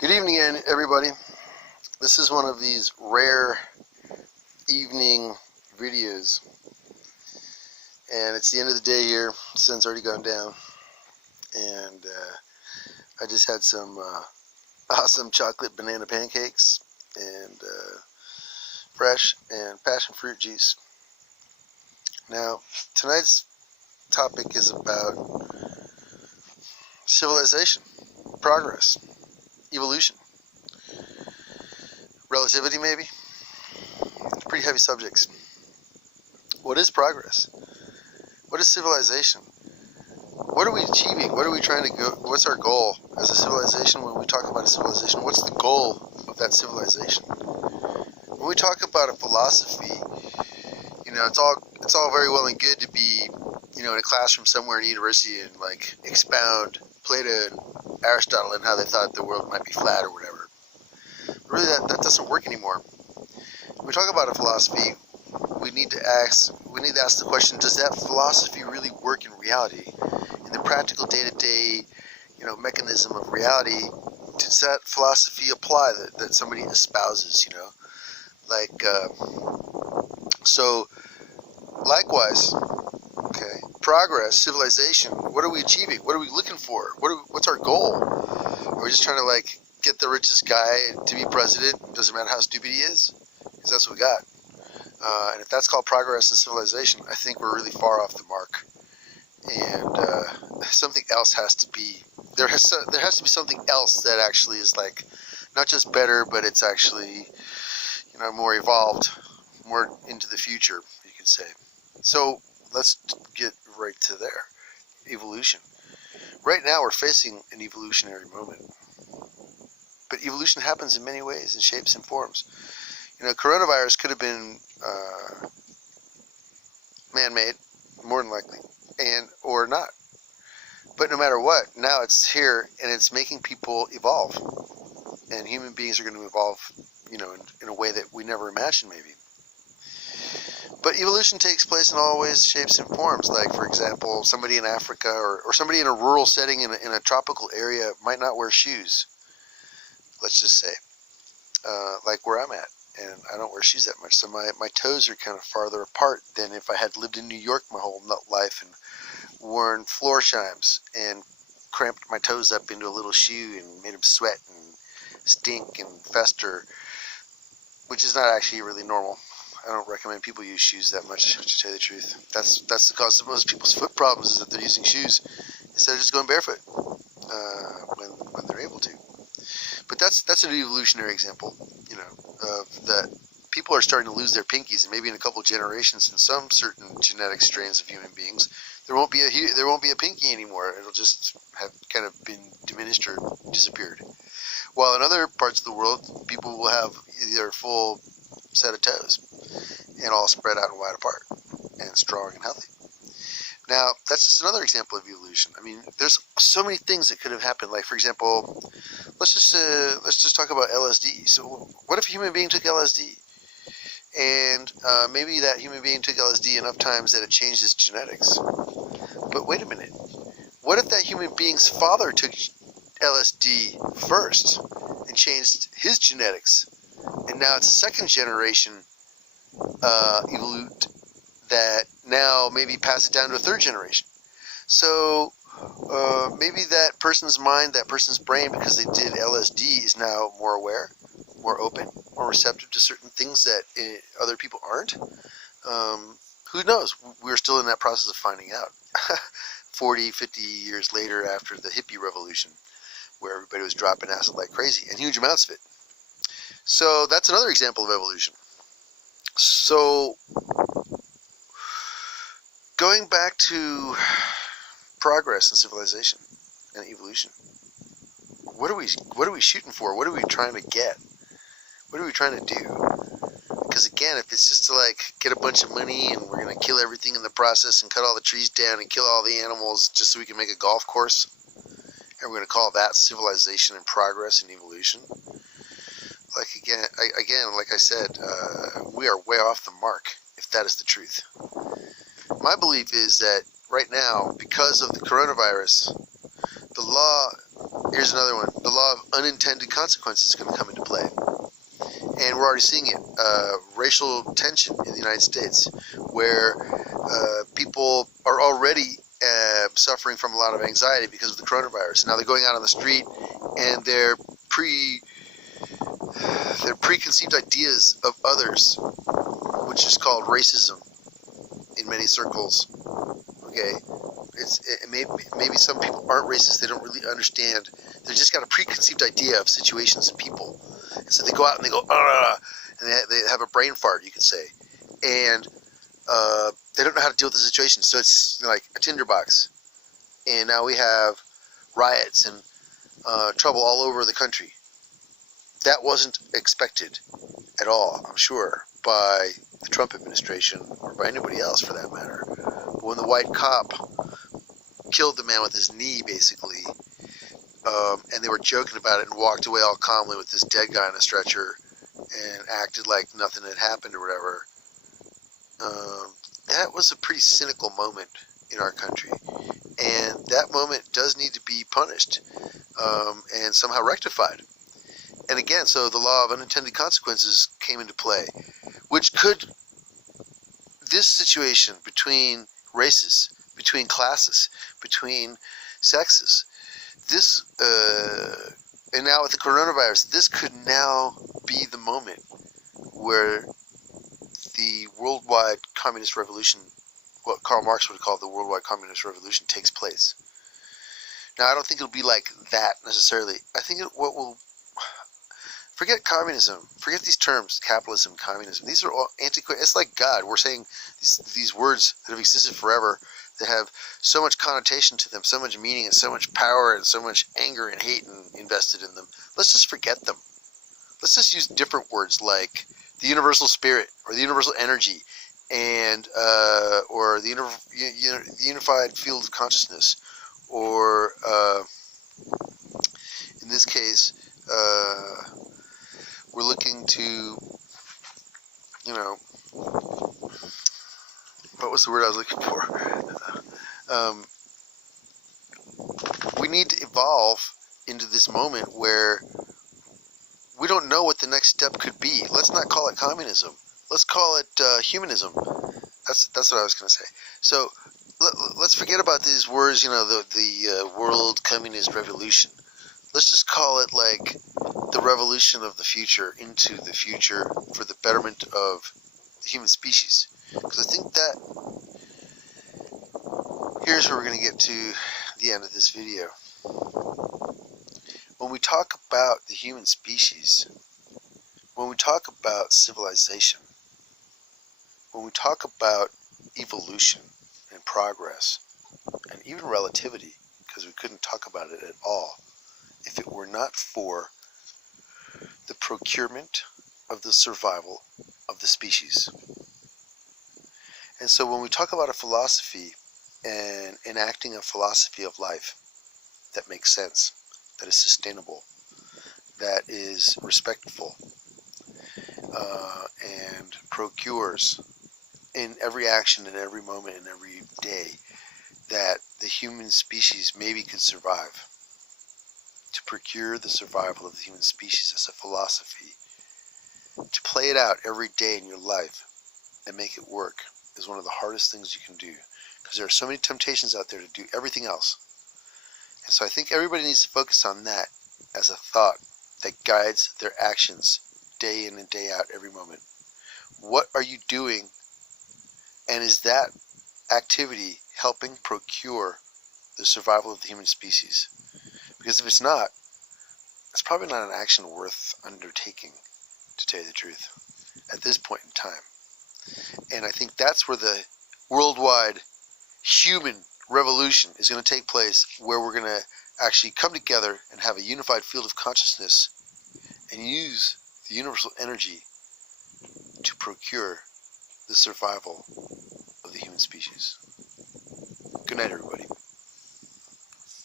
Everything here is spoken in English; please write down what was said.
Good evening, everybody. This is one of these rare evening videos, and it's the end of the day here. The sun's already gone down, and I just had some awesome chocolate banana pancakes and fresh and passion fruit juice. Now, tonight's topic is about civilization, progress, evolution, relativity, maybe. Pretty heavy subjects. What is progress? What is civilization? What are we achieving? What are we trying to go? What's our goal as a civilization? When we talk about a civilization, what's the goal of that civilization? When we talk about a philosophy, it's all very well and good to be, in a classroom somewhere in a university and like expound Plato and Aristotle and how they thought the world might be flat or whatever. But really, that doesn't work anymore. When we talk about a philosophy, we need to ask the question: does that philosophy really work in reality, in the practical day-to-day, mechanism of reality? Does that philosophy apply that somebody espouses? So likewise, okay, progress, civilization. What are we achieving? What are we looking for? What's our goal? Are we just trying to get the richest guy to be president? Doesn't matter how stupid he is, because that's what we got. And if that's called progress and civilization, I think we're really far off the mark. And something else has to be. There has to be something else that actually is not just better, but it's actually more evolved, more into the future, you could say. So let's get right to there. Evolution. Right now we're facing an evolutionary moment. But evolution happens in many ways, in shapes and forms. Coronavirus could have been man-made, more than likely, or not. But no matter what, now it's here and it's making people evolve. And human beings are going to evolve, in a way that we never imagined, maybe. But evolution takes place in all ways, shapes, and forms. Like, for example, somebody in Africa or somebody in a rural setting in a tropical area might not wear shoes. Let's just say, like where I'm at. And I don't wear shoes that much, so my toes are kind of farther apart than if I had lived in New York my whole life and worn floor chimes and cramped my toes up into a little shoe and made them sweat and stink and fester, which is not actually really normal. I don't recommend people use shoes that much, to tell you the truth. That's the cause of most people's foot problems, is that they're using shoes instead of just going barefoot when they're able to. But that's an evolutionary example, of that people are starting to lose their pinkies, and maybe in a couple of generations, in some certain genetic strains of human beings, there won't be a pinky anymore. It'll just have kind of been diminished or disappeared. While in other parts of the world, people will have their full set of toes and all spread out and wide apart and strong and healthy. Now, that's just another example of evolution. I mean, there's so many things that could have happened. Like, for example, let's just talk about LSD. So, what if a human being took LSD, and maybe that human being took LSD enough times that it changed his genetics? But wait a minute. What if that human being's father took LSD first and changed his genetics, and now it's a second generation evolute that now maybe pass it down to a third generation? So maybe that person's mind, that person's brain, because they did LSD, is now more aware, more open, more receptive to certain things that other people aren't. Who knows? We're still in that process of finding out. 40, 50 years later, after the hippie revolution, where everybody was dropping acid like crazy, and huge amounts of it. So that's another example of evolution. So going back to progress and civilization and evolution, what are we shooting for? What are we trying to get? What are we trying to do? Because again, if it's just to get a bunch of money and we're going to kill everything in the process and cut all the trees down and kill all the animals just so we can make a golf course, and we're going to call that civilization and progress and evolution, like I said, we are way off the mark if that is the truth. My belief is that right now, because of the coronavirus, the law Here's another one. The law of unintended consequences is going to come into play. And we're already seeing it. Racial tension in the United States, where people are already suffering from a lot of anxiety because of the coronavirus. Now they're going out on the street and their preconceived ideas of others, which is called racism in many circles. Okay, maybe some people aren't racist. They don't really understand. They just got a preconceived idea of situations and people, and so they go out and they go, and they have a brain fart, you could say, and they don't know how to deal with the situation. So it's like a tinderbox, and now we have riots and trouble all over the country. That wasn't expected at all, I'm sure, by the Trump administration or by anybody else for that matter. But when the white cop killed the man with his knee, basically, and they were joking about it and walked away all calmly with this dead guy on a stretcher and acted like nothing had happened or whatever, that was a pretty cynical moment in our country. And that moment does need to be punished and somehow rectified. And again, so the law of unintended consequences came into play, which could, this situation between races, between classes, between sexes, this, and now with the coronavirus, this could now be the moment where the worldwide communist revolution, what Karl Marx would call the worldwide communist revolution, takes place. Now, I don't think it'll be like that necessarily. I think what will, forget communism, forget these terms, capitalism, communism. These are all antiquated. It's like God. We're saying these words that have existed forever, that have so much connotation to them, so much meaning and so much power and so much anger and hate invested in them. Let's just forget them. Let's just use different words like the universal spirit or the universal energy, and or the unified field of consciousness, or in this case, we're looking to, what was the word I was looking for? We need to evolve into this moment where we don't know what the next step could be. Let's not call it communism. Let's call it humanism. That's what I was going to say. So let's forget about these words, the world communist revolution. Let's just call it like the revolution of the future into the future for the betterment of the human species. Because I think that here's where we're going to get to the end of this video. When we talk about the human species, when we talk about civilization, when we talk about evolution and progress, and even relativity, because we couldn't talk about it at all if it were not for the procurement of the survival of the species. And so when we talk about a philosophy and enacting a philosophy of life that makes sense, that is sustainable, that is respectful, and procures in every action, in every moment, in every day, that the human species maybe could survive. To procure the survival of the human species as a philosophy, to play it out every day in your life and make it work, is one of the hardest things you can do, because there are so many temptations out there to do everything else. And so I think everybody needs to focus on that as a thought that guides their actions day in and day out, every moment. What are you doing, and is that activity helping procure the survival of the human species? Because if it's not, it's probably not an action worth undertaking, to tell you the truth, at this point in time. And I think that's where the worldwide human revolution is going to take place, where we're going to actually come together and have a unified field of consciousness and use the universal energy to procure the survival of the human species. Good night, everybody.